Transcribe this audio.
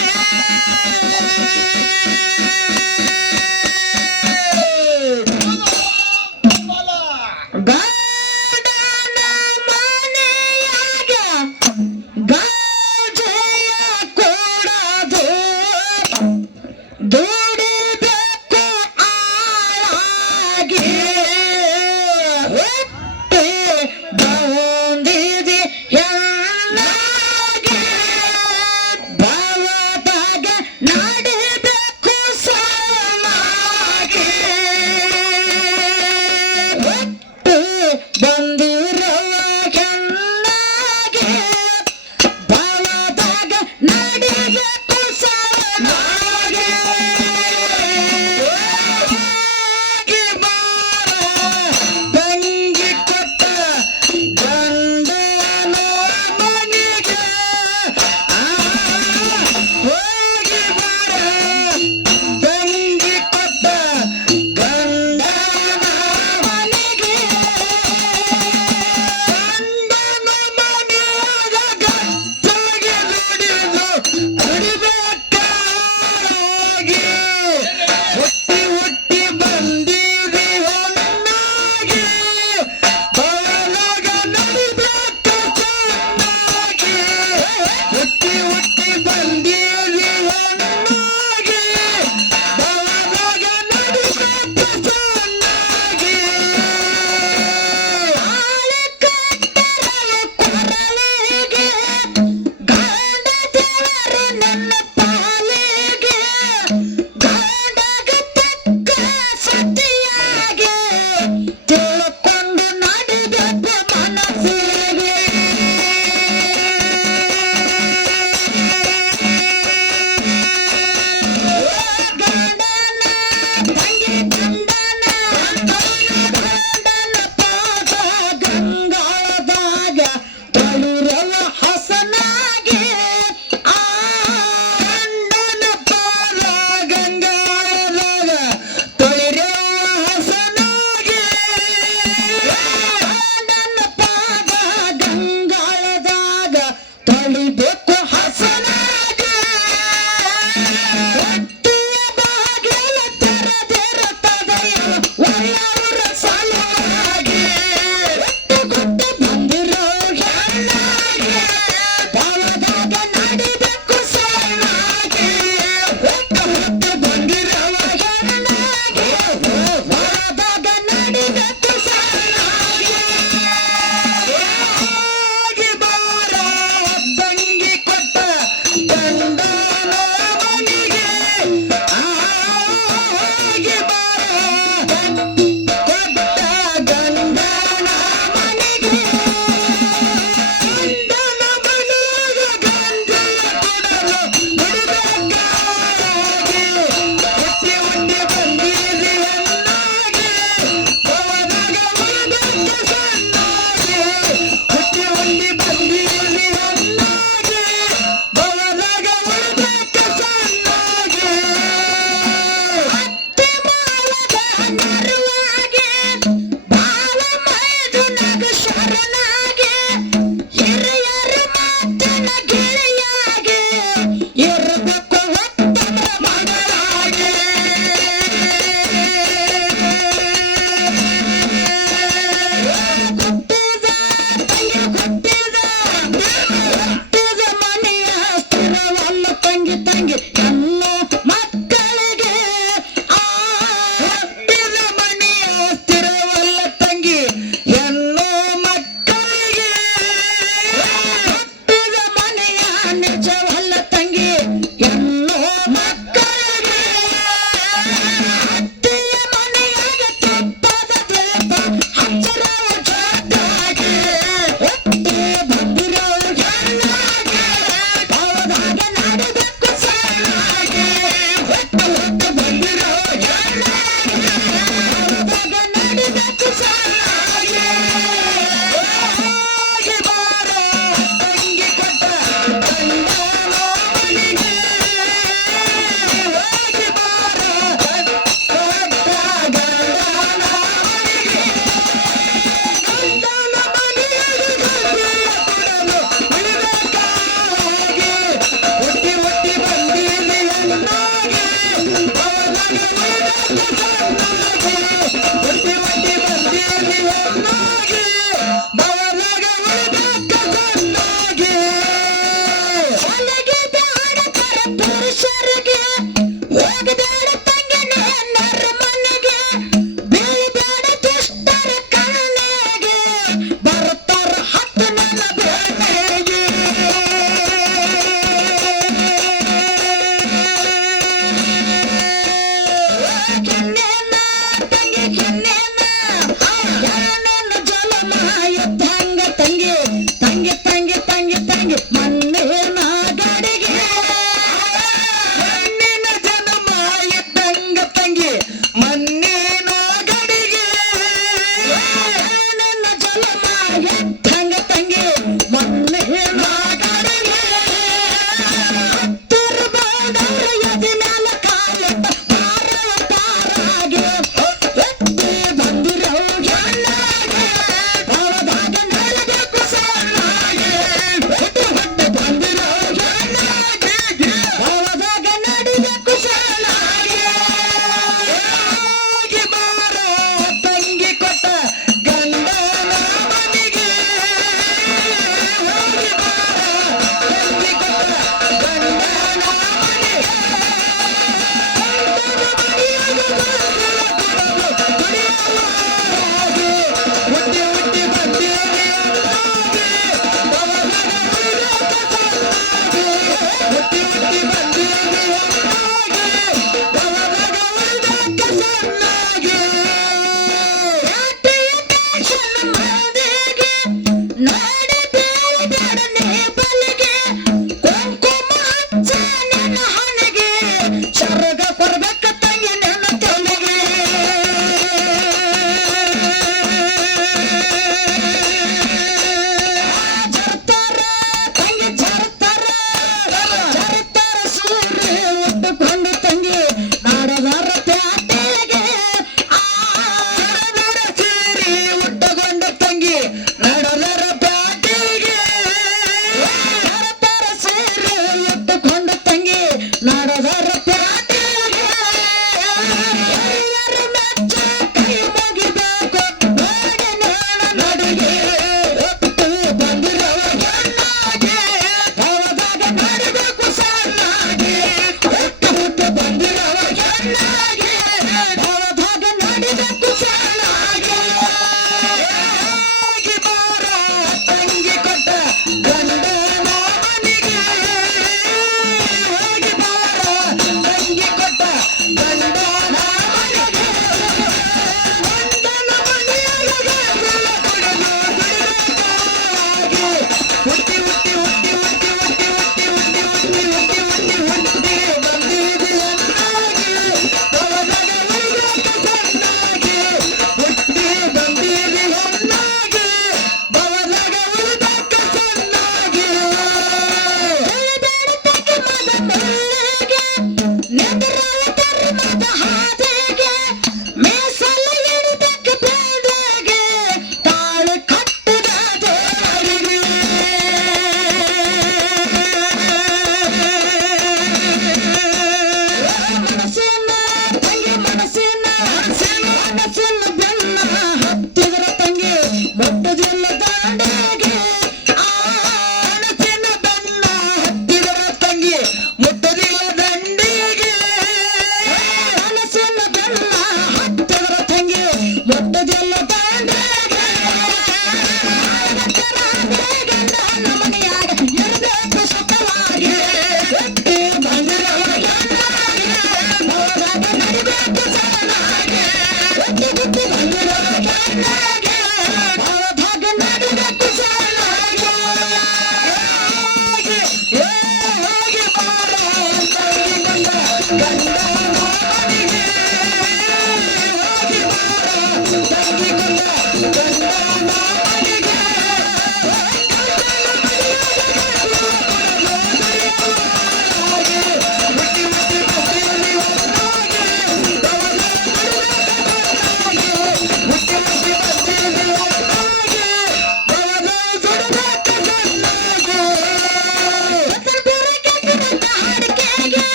やった! respondo. Baby, baby.